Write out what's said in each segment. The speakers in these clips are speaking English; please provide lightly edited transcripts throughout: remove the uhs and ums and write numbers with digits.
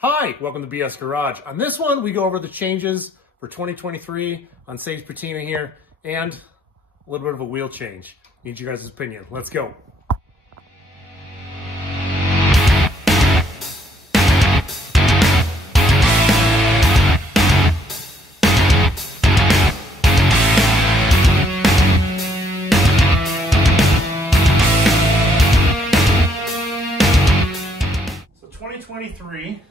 Hi, welcome to BS Garage. On this one, we go over the changes for 2023 on Sage Patina here and a little bit of a wheel change. Need you guys' opinion. Let's go. So 2023,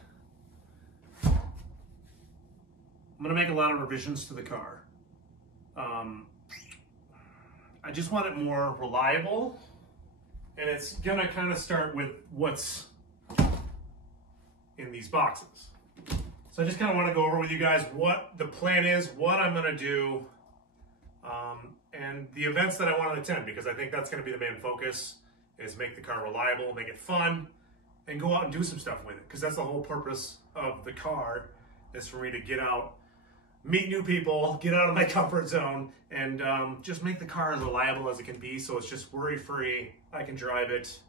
I'm going to make a lot of revisions to the car. I just want it more reliable, and it's going to kind of start with what's in these boxes. So I just kind of want to go over with you guys what the plan is, what I'm going to do, and the events that I want to attend, because I think that's going to be the main focus, is make the car reliable, make it fun, and go out and do some stuff with it, because that's the whole purpose of the car, is for me to get out, meet new people, get out of my comfort zone, and just make the car as reliable as it can be, so it's just worry-free. I can drive it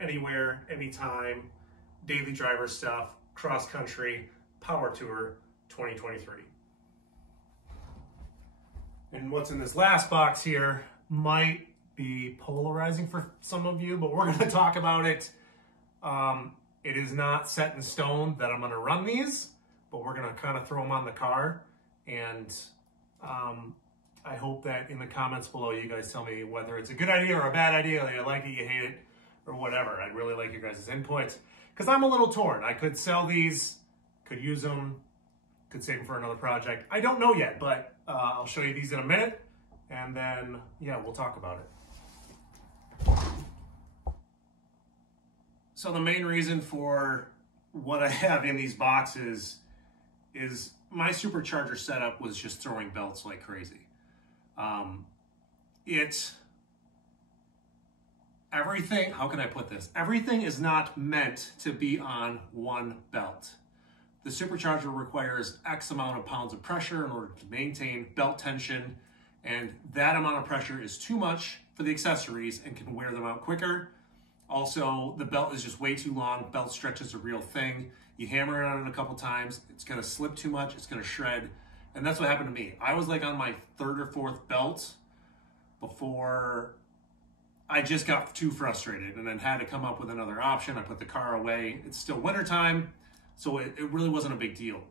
anywhere, anytime, daily driver stuff, cross-country, power tour, 2023. And what's in this last box here might be polarizing for some of you, but we're going to talk about it. It is not set in stone that I'm going to run these, but we're going to kind of throw them on the car. And I hope that in the comments below, you guys tell me whether it's a good idea or a bad idea, or you like it, you hate it, or whatever. I'd really like your guys' input, because I'm a little torn. I could sell these, could use them, could save them for another project. I don't know yet, but I'll show you these in a minute, and then, yeah, we'll talk about it. So the main reason for what I have in these boxes is my supercharger setup was just throwing belts like crazy. Everything, how can I put this? Everything is not meant to be on one belt. The supercharger requires X amount of pounds of pressure in order to maintain belt tension, and that amount of pressure is too much for the accessories and can wear them out quicker. Also, the belt is just way too long. Belt stretch is a real thing. You hammer it on it a couple times, it's gonna slip too much, it's gonna shred. And that's what happened to me. I was like on my third or fourth belt before I just got too frustrated and then had to come up with another option. I put the car away. It's still wintertime, so it really wasn't a big deal.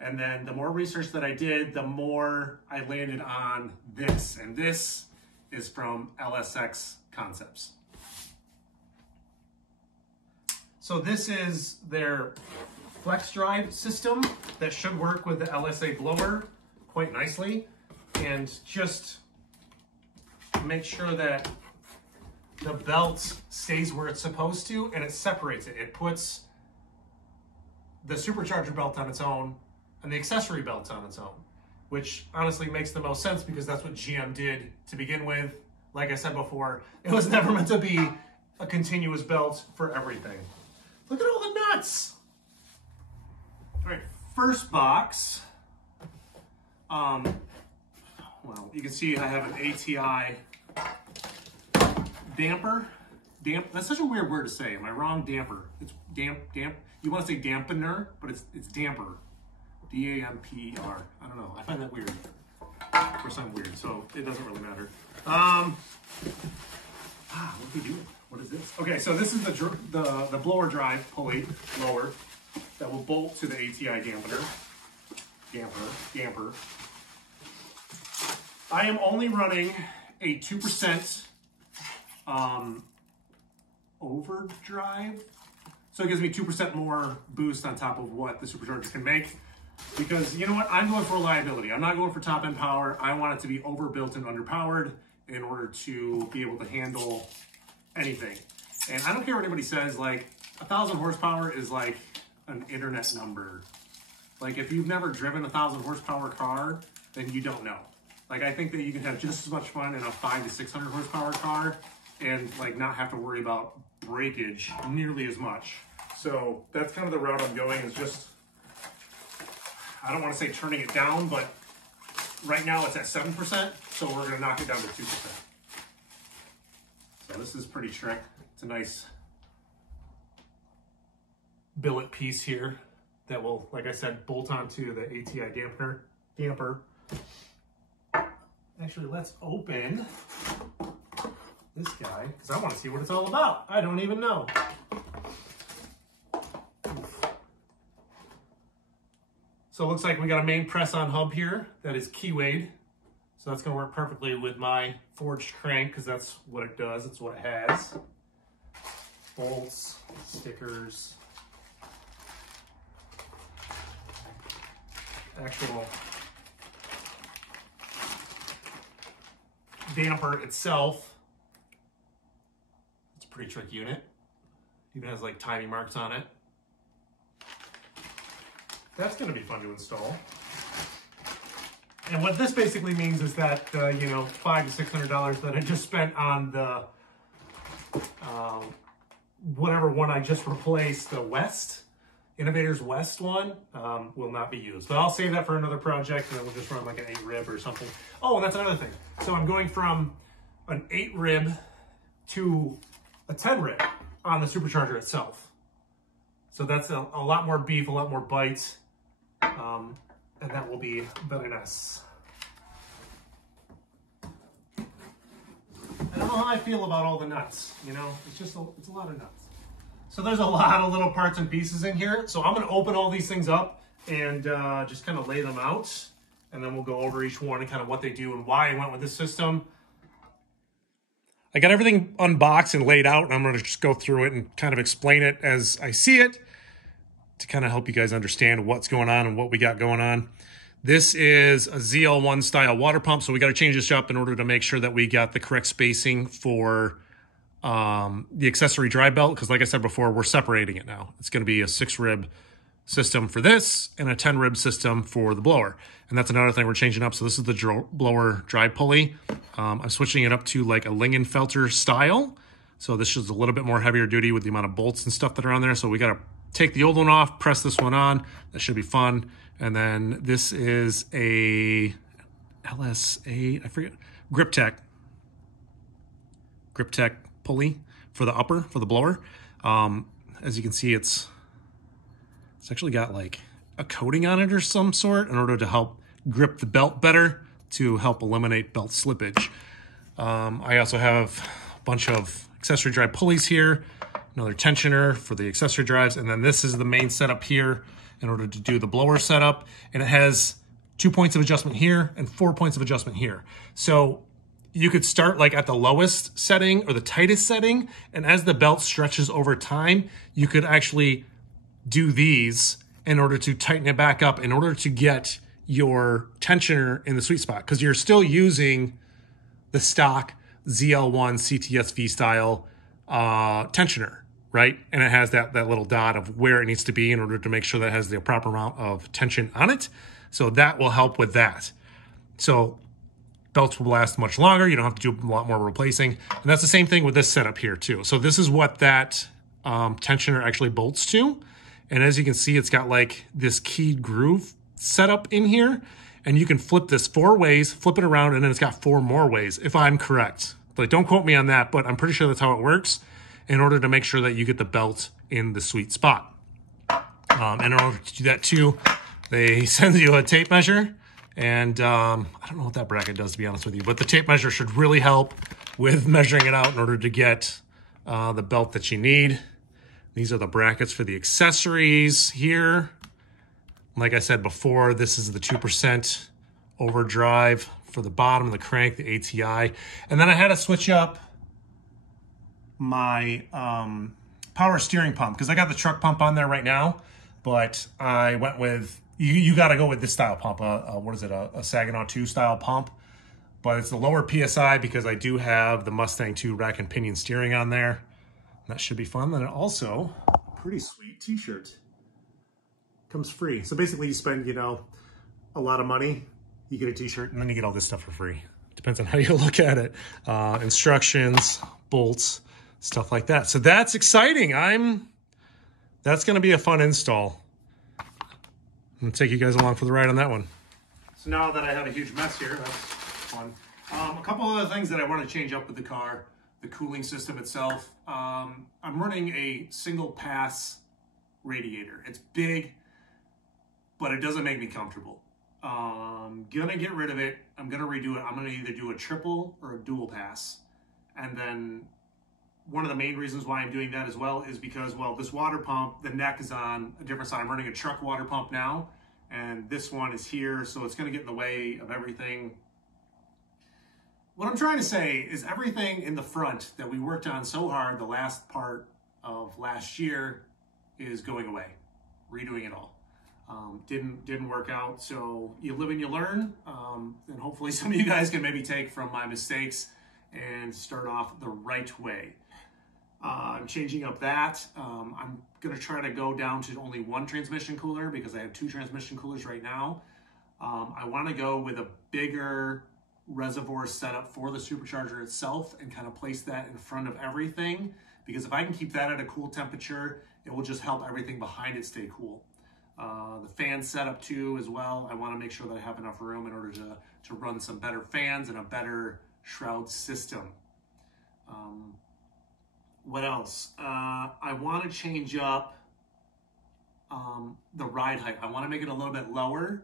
And then the more research that I did, the more I landed on this. And this is from LSX Concepts. So this is their flexdrive system that should work with the LSA blower quite nicely, and just make sure that the belt stays where it's supposed to and it separates it. It puts the supercharger belt on its own and the accessory belt on its own, which honestly makes the most sense because that's what GM did to begin with. Like I said before, it was never meant to be a continuous belt for everything. Look at all the nuts. All right, first box. Well, you can see I have an ATI damper. That's such a weird word to say. Am I wrong? Damper. It's damp. You want to say dampener, but it's damper. D-A-M-P-E-R. I don't know. I find that weird. Of course, I'm weird, so it doesn't really matter. What do we do? What is this? Okay, so this is the blower drive pulley blower that will bolt to the ATI damper. I am only running a 2% overdrive, so it gives me 2% more boost on top of what the supercharger can make. Because you know what? I'm going for reliability. I'm not going for top end power. I want it to be overbuilt and underpowered in order to be able to handle anything. And I don't care what anybody says, like 1,000 horsepower is like an internet number. Like if you've never driven a 1,000 horsepower car, then you don't know. Like I think that you can have just as much fun in a 500 to 600 horsepower car and like not have to worry about breakage nearly as much. So that's kind of the route I'm going, is just, I don't want to say turning it down, but right now it's at 7%, so we're going to knock it down to 2%. So this is pretty trick. It's a nice billet piece here that will, like I said, bolt onto the ATI damper. Actually, let's open this guy, because I want to see what it's all about. I don't even know. So it looks like we got a main press-on hub here that is keywayed. So that's going to work perfectly with my forged crank, because that's what it does. It's what it has. Bolts, stickers, actual damper itself. It's a pretty tricky unit. Even has like timing marks on it. That's going to be fun to install. And what this basically means is that you know, $500 to $600 that I just spent on the whatever one I just replaced, the West, Innovators West one, will not be used. But I'll save that for another project, and then we'll just run like an 8 rib or something. Oh, and that's another thing. So I'm going from an 8 rib to a 10 rib on the supercharger itself. So that's a lot more beef, a lot more bite, and that will be very nice. I don't know how I feel about all the nuts, you know, it's a lot of nuts. So there's a lot of little parts and pieces in here. So I'm going to open all these things up and just kind of lay them out. And then we'll go over each one and kind of what they do and why I went with this system. I got everything unboxed and laid out, and I'm going to just go through it and kind of explain it as I see it to kind of help you guys understand what's going on and what we got going on. This is a ZL1 style water pump, so we got to change this up in order to make sure that we got the correct spacing for the accessory drive belt, because like I said before, we're separating it now. It's going to be a 6 rib system for this and a 10 rib system for the blower. And that's another thing we're changing up. So this is the blower drive pulley. I'm switching it up to like a Lingenfelter style. So this is a little bit more heavier duty with the amount of bolts and stuff that are on there. So we got to take the old one off, press this one on. That should be fun. And then this is a LSA, I forget, Grip Tech pulley for the upper, for the blower. As you can see, it's actually got like a coating on it or some sort in order to help grip the belt better, to help eliminate belt slippage. I also have a bunch of accessory drive pulleys here, another tensioner for the accessory drives, and then this is the main setup here in order to do the blower setup. And it has 2 points of adjustment here and 4 points of adjustment here. So you could start like at the lowest setting or the tightest setting, and as the belt stretches over time, you could actually do these in order to tighten it back up in order to get your tensioner in the sweet spot, because you're still using the stock ZL1 CTSV style tensioner, right? And it has that little dot of where it needs to be in order to make sure that it has the proper amount of tension on it. So that will help with that. So belts will last much longer. You don't have to do a lot more replacing. And that's the same thing with this setup here too. So this is what that tensioner actually bolts to. And as you can see, it's got like this keyed groove setup in here. And you can flip this 4 ways, flip it around, and then it's got 4 more ways, if I'm correct. Like, don't quote me on that, but I'm pretty sure that's how it works in order to make sure that you get the belt in the sweet spot. And in order to do that too, they send you a tape measure. And I don't know what that bracket does, to be honest with you, but the tape measure should really help with measuring it out in order to get the belt that you need. These are the brackets for the accessories here. Like I said before, this is the 2% overdrive for the bottom of the crank, the ATI. And then I had to switch up my power steering pump, because I got the truck pump on there right now, but I went with, you got to go with this style pump. What is it? A Saginaw 2 style pump, but it's the lower PSI because I do have the Mustang 2 rack and pinion steering on there. That should be fun. Then also, pretty sweet t-shirt. Comes free. So basically you spend, you know, a lot of money, you get a t-shirt, and then you get all this stuff for free. Depends on how you look at it. Instructions, bolts, stuff like that. So that's exciting. That's going to be a fun install. I'm going to take you guys along for the ride on that one. So now that I have a huge mess here, that's fun. A couple other things that I want to change up with the car. The cooling system itself. I'm running a single pass radiator. It's big. but it doesn't make me comfortable. Gonna get rid of it. I'm gonna redo it. I'm gonna either do a triple or a dual pass. And then one of the main reasons why I'm doing that as well is because, well, this water pump, the neck is on a different side. I'm running a truck water pump now, and this one is here, so it's gonna get in the way of everything. What I'm trying to say is everything in the front that we worked on so hard the last part of last year is going away. Redoing it all. Didn't work out, so you live and you learn, and hopefully some of you guys can maybe take from my mistakes and start off the right way. I'm changing up that. I'm going to try to go down to only one transmission cooler because I have 2 transmission coolers right now. I want to go with a bigger reservoir setup for the supercharger itself and kind of place that in front of everything, because if I can keep that at a cool temperature, it will just help everything behind it stay cool. The fan setup too as well. I want to make sure that I have enough room in order to run some better fans and a better shroud system. What else? I want to change up the ride height. I want to make it a little bit lower.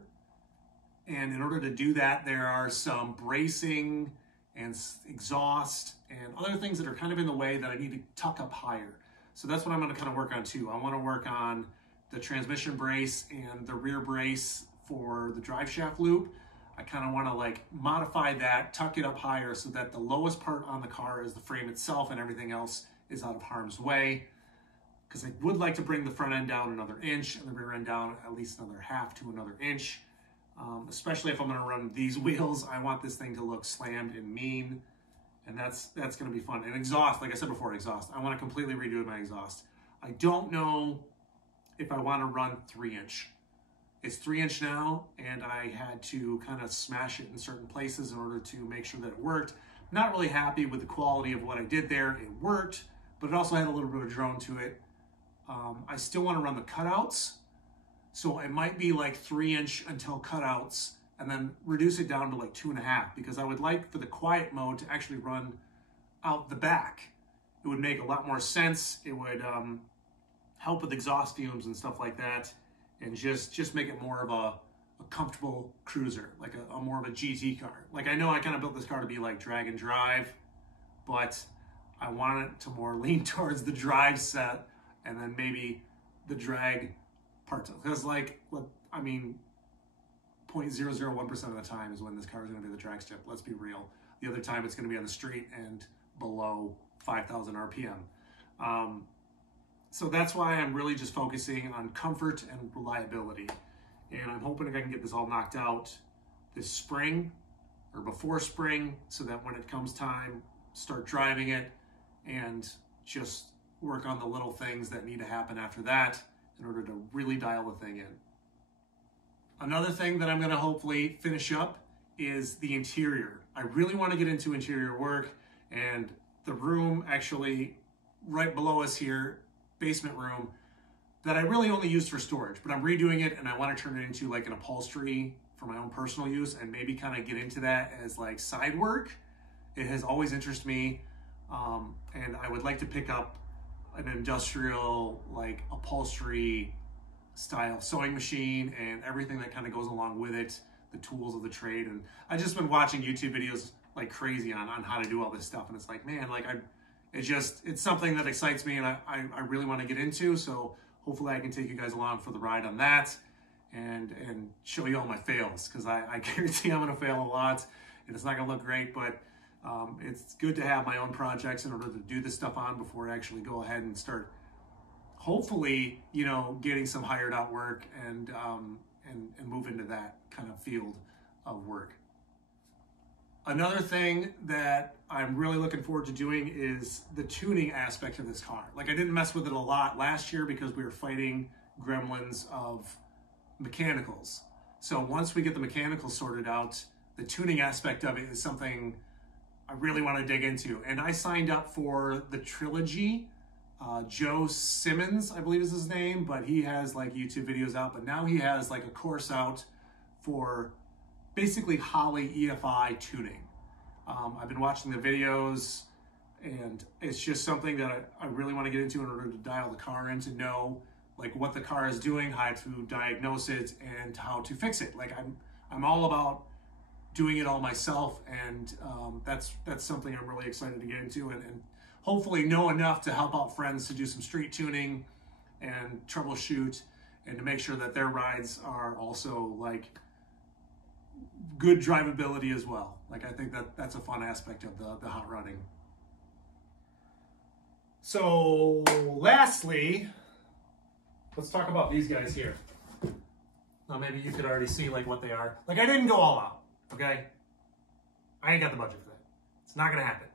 And in order to do that, there are some bracing and exhaust and other things that are kind of in the way that I need to tuck up higher. So that's what I'm going to kind of work on too. I want to work on the transmission brace and the rear brace for the drive shaft loop. I kind of want to like modify that, tuck it up higher so that the lowest part on the car is the frame itself and everything else is out of harm's way. Because I would like to bring the front end down another inch and the rear end down at least another half to another inch. Especially if I'm going to run these wheels, I want this thing to look slammed and mean, and that's going to be fun. And exhaust, like I said before, exhaust. I want to completely redo my exhaust. I don't know if I want to run 3-inch. It's 3-inch now, and I had to kind of smash it in certain places in order to make sure that it worked. Not really happy with the quality of what I did there. It worked, but it also had a little bit of drone to it. I still want to run the cutouts. So it might be like 3-inch until cutouts and then reduce it down to like 2.5, because I would like for the quiet mode to actually run out the back. It would make a lot more sense. It would help with exhaust fumes and stuff like that, and just make it more of a comfortable cruiser, like a more of a GT car. Like I know I kind of built this car to be like drag and drive, but I want it to more lean towards the drive set and then maybe the drag parts, because like, I mean, 0.001% of the time is when this car is going to be the drag strip. Let's be real. The other time it's going to be on the street and below 5,000 RPM. So that's why I'm really just focusing on comfort and reliability. And I'm hoping I can get this all knocked out this spring or before spring, so that when it comes time, start driving it and just work on the little things that need to happen after that in order to really dial the thing in. Another thing that I'm going to hopefully finish up is the interior. I really want to get into interior work, and the room actually right below us here, basement room, that I really only used for storage, but I'm redoing it and I want to turn it into like an upholstery for my own personal use and maybe kind of get into that as like side work. It has always interested me, and I would like to pick up an industrial like upholstery style sewing machine and everything that kind of goes along with it, the tools of the trade. And I've just been watching YouTube videos like crazy on how to do all this stuff, and it's like, man, like it's something that excites me and I really want to get into. So hopefully I can take you guys along for the ride on that and show you all my fails, because I guarantee I'm going to fail a lot and it's not going to look great, but it's good to have my own projects in order to do this stuff on before I actually go ahead and start, hopefully, you know, getting some hired out work and move into that kind of field of work. Another thing that I'm really looking forward to doing is the tuning aspect of this car. Like I didn't mess with it a lot last year because we were fighting gremlins of mechanicals. So once we get the mechanicals sorted out, the tuning aspect of it is something I really want to dig into. And I signed up for the trilogy. Joe Simmons, I believe is his name, but he has like YouTube videos out, but now he has like a course out for basically Holley EFI tuning. I've been watching the videos, and it's just something that I really want to get into in order to dial the car in, to know like what the car is doing, how to diagnose it, and how to fix it. Like I'm all about doing it all myself, and that's something I'm really excited to get into, and hopefully know enough to help out friends to do some street tuning and troubleshoot, and to make sure that their rides are also like good drivability as well. Like I think that's a fun aspect of the hot rodding. So lastly, let's talk about these guys here. Now maybe you could already see like what they are. Like I didn't go all out, okay? I ain't got the budget for that. It's not gonna happen.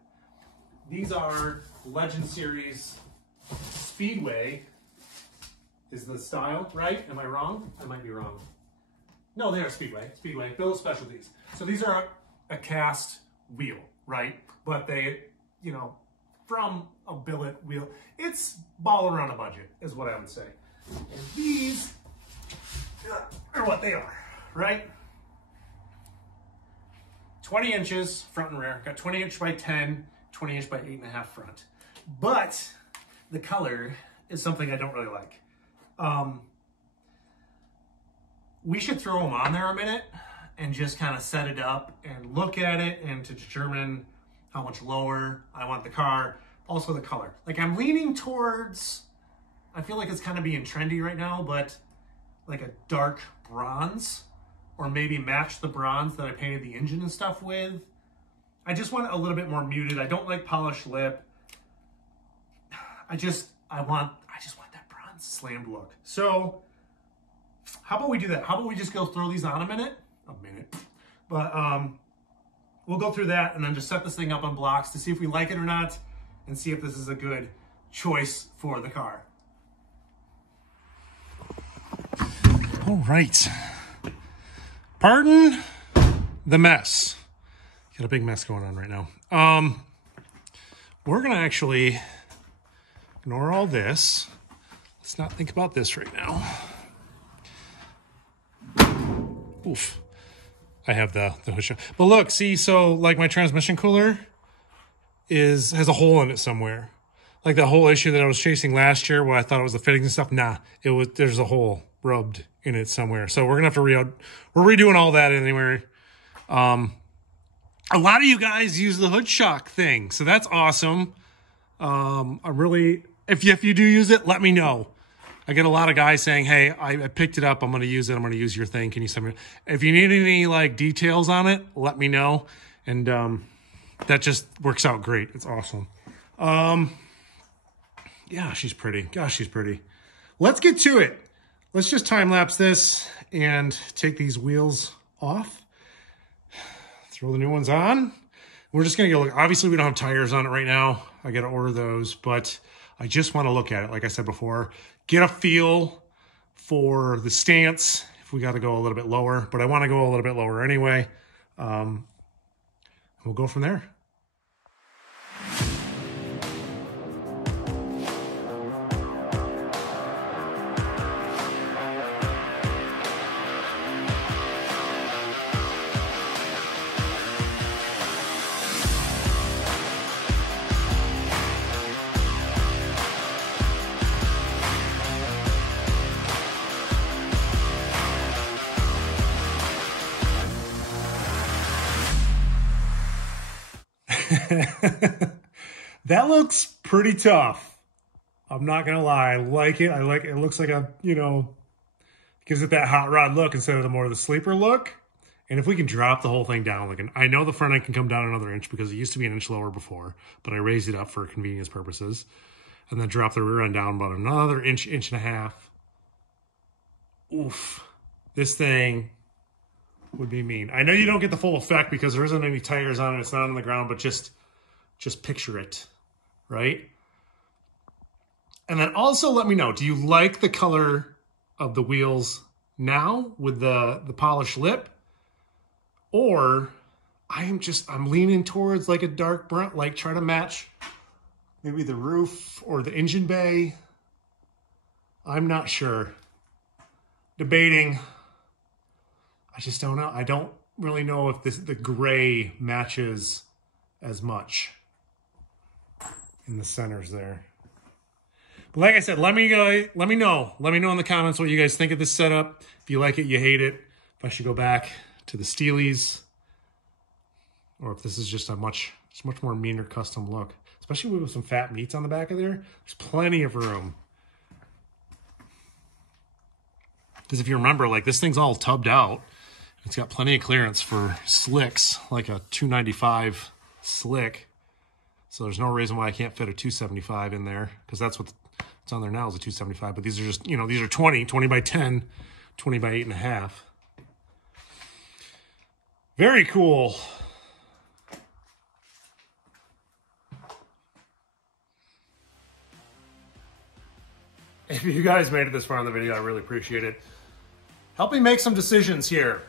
These are Legend Series Speedway is the style, right? Am I wrong? I might be wrong. No, they are Speedway. Billet Specialties. So these are a cast wheel, right? But they, you know, from a billet wheel, it's balling around a budget, is what I would say. And these are what they are, right? 20 inches front and rear. Got 20 inch by 10, 20 inch by 8.5 front. But the color is something I don't really like. We should throw them on there a minute and just kind of set it up and look at it and to determine how much lower I want the car. Also the color. Like I'm leaning towards, I feel like it's kind of being trendy right now, but like a dark bronze, or maybe match the bronze that I painted the engine and stuff with. I just want a little bit more muted. I don't like polished lip. I just want that bronze slammed look. So how about we do that? How about we just go throw these on a minute? But we'll go through that and then just set this thing up on blocks to see if we like it or not, and see if this is a good choice for the car. All right. Pardon the mess. Got a big mess going on right now. We're gonna actually ignore all this. Let's not think about this right now. Oof. I have the hood shot. But look, see, so like my transmission cooler has a hole in it somewhere. Like the whole issue that I was chasing last year where I thought it was the fittings and stuff. Nah, there's a hole rubbed in it somewhere. So we're gonna have to we're redoing all that anyway. A lot of you guys use the hood shock thing, so that's awesome. If you do use it, let me know. I get a lot of guys saying, hey, I picked it up. I'm going to use it. I'm going to use your thing. Can you send me? If you need any like details on it, let me know. And that just works out great. It's awesome. Yeah, she's pretty. Gosh, she's pretty. Let's get to it. Let's just time lapse this and take these wheels off. Throw the new ones on. We're just going to go look. Obviously, we don't have tires on it right now. I got to order those, but I just want to look at it. Like I said before, get a feel for the stance. If we got to go a little bit lower, but I want to go a little bit lower anyway. We'll go from there. That looks pretty tough. I'm not gonna lie. I like it. It looks like gives it that hot rod look instead of the more of the sleeper look. And if we can drop the whole thing down, I know the front end can come down another inch because it used to be an inch lower before, but I raised it up for convenience purposes. And then drop the rear end down about another inch, inch and a half. Oof. This thing would be mean. I know you don't get the full effect because there isn't any tires on it. It's not on the ground, but just picture it, right? And then also let me know, do you like the color of the wheels now with the polished lip? Or I'm leaning towards like a dark brown, like try to match maybe the roof or the engine bay. I'm not sure. Debating. I just don't know. I don't really know if the gray matches as much in the centers there. Like I said, let me know in the comments what you guys think of this setup. If you like it, you hate it. If I should go back to the Steelies, or if this is just a much more meaner custom look, especially with some fat meats on the back of there. There's plenty of room. Because if you remember, like, this thing's all tubbed out. It's got plenty of clearance for slicks, like a 295 slick. So there's no reason why I can't fit a 275 in there, because that's what's on there now is a 275. But these are just, these are 20 by 10, 20 by 8.5. Very cool. If you guys made it this far in the video, I really appreciate it. Help me make some decisions here.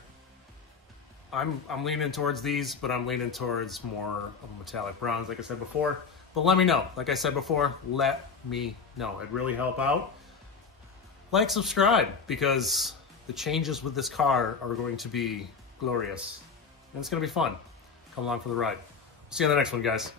I'm leaning towards these, but I'm leaning towards more of a metallic bronze, like I said before. But let me know. Like I said before, let me know. It'd really help out. Like, subscribe, because the changes with this car are going to be glorious. And it's going to be fun. Come along for the ride. See you on the next one, guys.